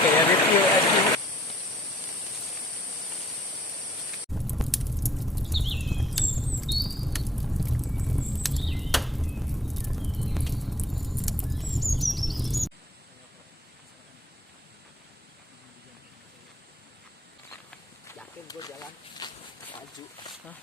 kayak review anjing. Yakin gue jalan maju. Hah?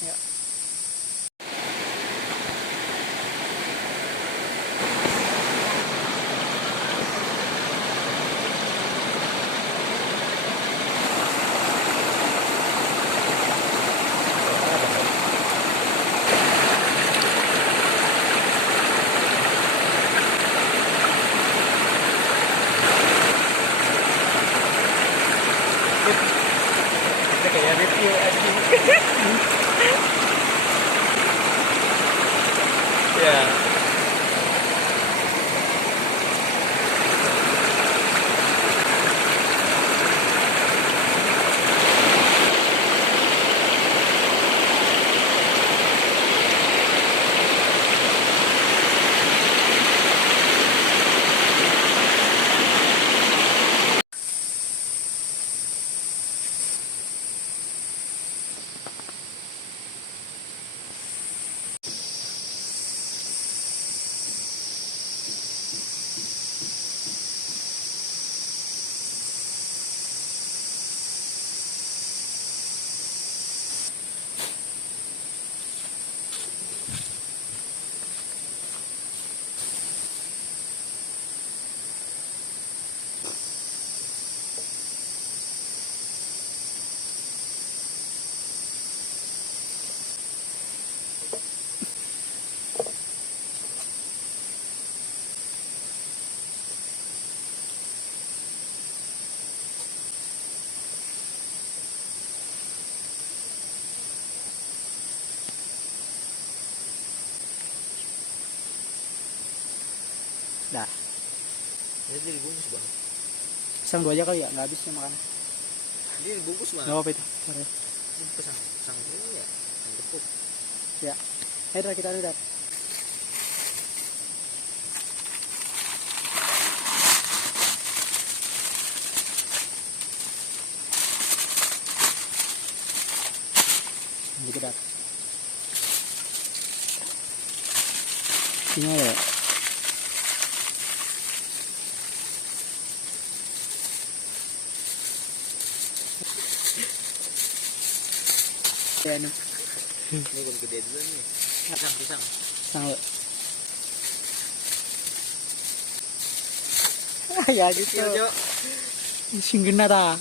Ya. Kayak review anjing. Ya. Dah. Ini dibungkus bang. Pisang 2 aja kali ya, nggak habis ya makan. Ini dibungkus bang. Nggak apa itu. Mari. Ini pisang ini ya, pisang tepuk. Ya. Ayo kita lihat. Ini kita. Ini ya. Ya, ini Ini gede dulu nih. Pisang. sang ya gitu. Jo. Sing gena ta.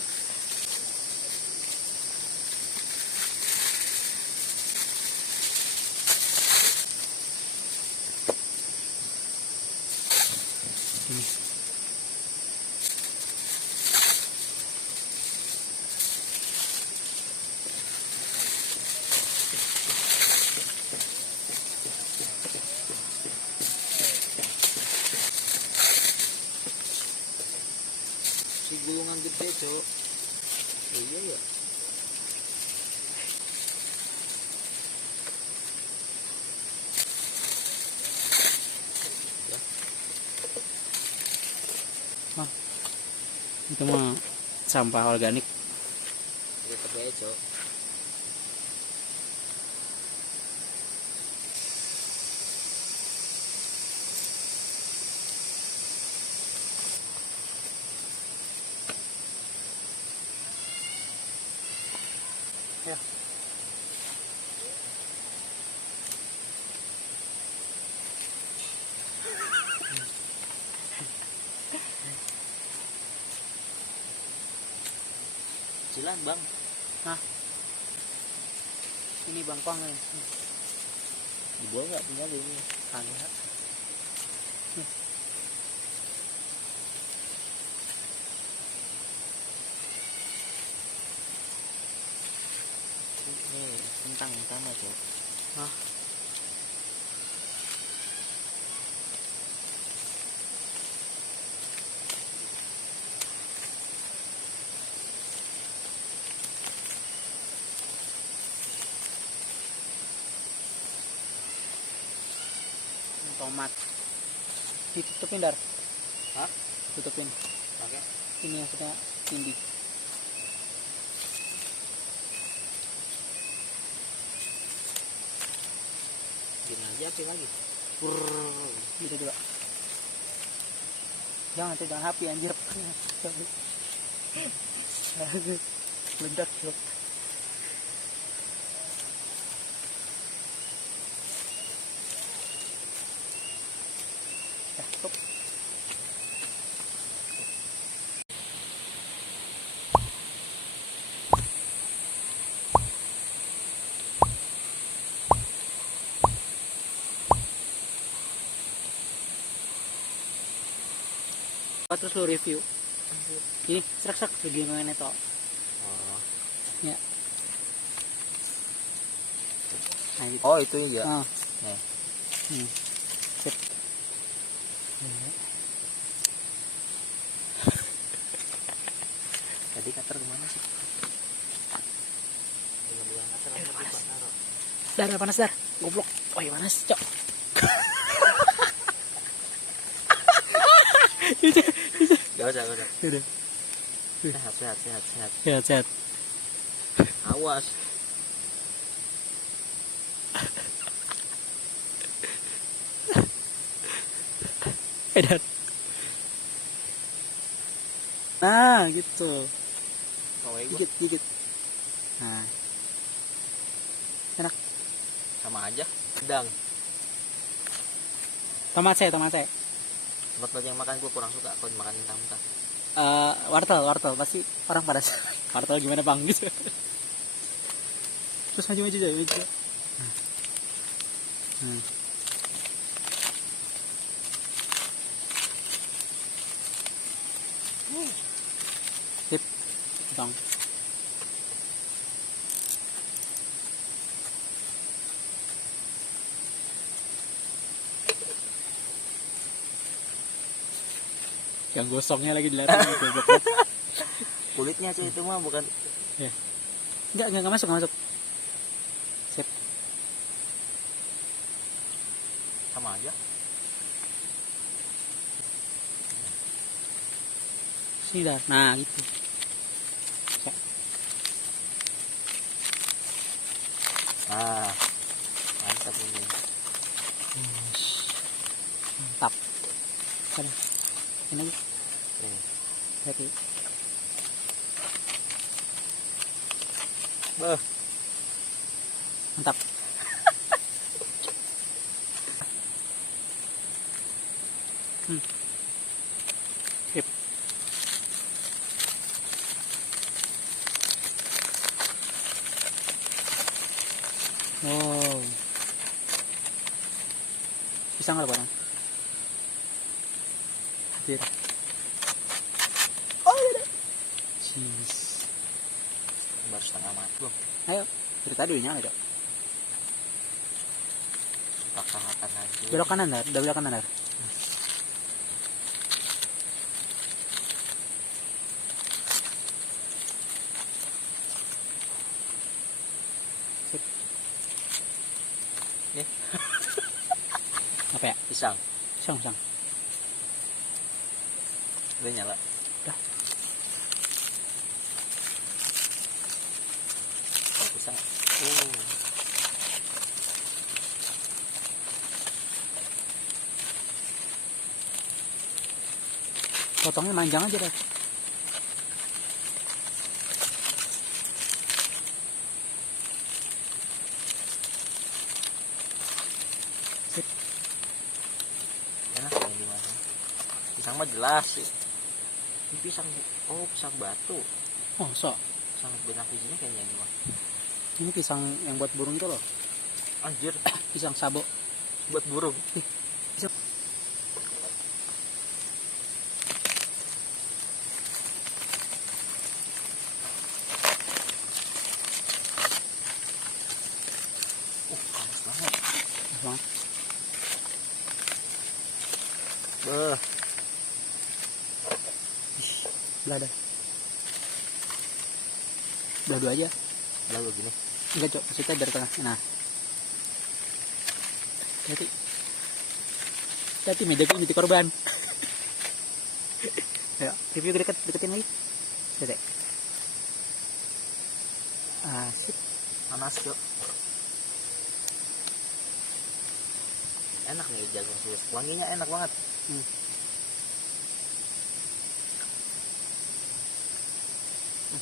Si gulungan gede cok. Iya ya. Itu mah sampah organik. Tetep aja, Cok. Ya. Kecilan, Bang. Ini bangpang nih. Dibuang nggak tinggal ini? Kagak. Ini kentang utama, Cok. Hah? Tomat. Ditutupin Dar. Hah? Tutupin. Oke. Ini yang sudah tinggi. Gini aja api lagi. Gitu juga. Jangan api anjir. Meledak loh. Ya, stop. Terus lu review. Ini serak-serak gimana itu? Oh. Ya. Nah, gitu. Oh, itu ya. Ah. Nih. Sip. Tadi cutter kemana sih? Bukan cutter apa lupa taruh. Dar, panas Dar. Goblok. Oh, iya panas, Cok. Gak usah. Udah. Sehat. Sehat. Awas. Dar. Nah, gitu. Kawai gua Gigit. Nah. Enak. sama aja. Sedang. Tomat saya. Tempat banyak makan gua kurang suka kalau makan mentah-mentah. Wortel pasti orang pada wortel gimana Bang gitu. Terus maju aja. Sip. Bang. Yang gosongnya lagi dilihatin goblok. Kulitnya sih itu mah bukan. Ya. Enggak masuk. Sip. Sama aja. Sini Dar. Nah, gitu. Nah, mantap ini. Mantap. Sana. Ini aja. Ini. Oke. Beuh. Mantap. Sip. Wow. Bisa nggak Bang? Hadir. Oh, iya. Cheese. Baru setengah mati belum. Ayo, dari tadi udah nyala, Dok. Paksakan aja. Belok kanan, Dar. Udah belok kanan, Dar. Sip. Nih. Apa ya? Pisang. Pisang. Udah nyala. Udah. pisang. Oh. Potongnya manjang aja deh. Sip. Enak ini dimakan. Pisang mah jelas sih. Ini pisang, oh pisang batu. Oh, so. Pisang benang bijinya kayaknya ini mah. Ini pisang yang buat burung itu loh. Anjir, Pisang sabo. buat burung. Pisang. Panas banget. Pas banget. Beuh. Belah dah. Belah dua aja. Lalu gini. Enggak, Cok. Maksudnya dari tengah. Nah. Hati. Hati meti korban. Ayo, review deketin lagi. Dek. Sip. Panas Cok. Enak nih jagung sus. Wanginya enak banget.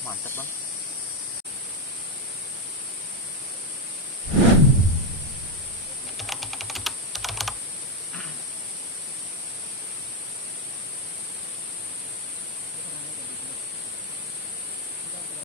Mantap bang.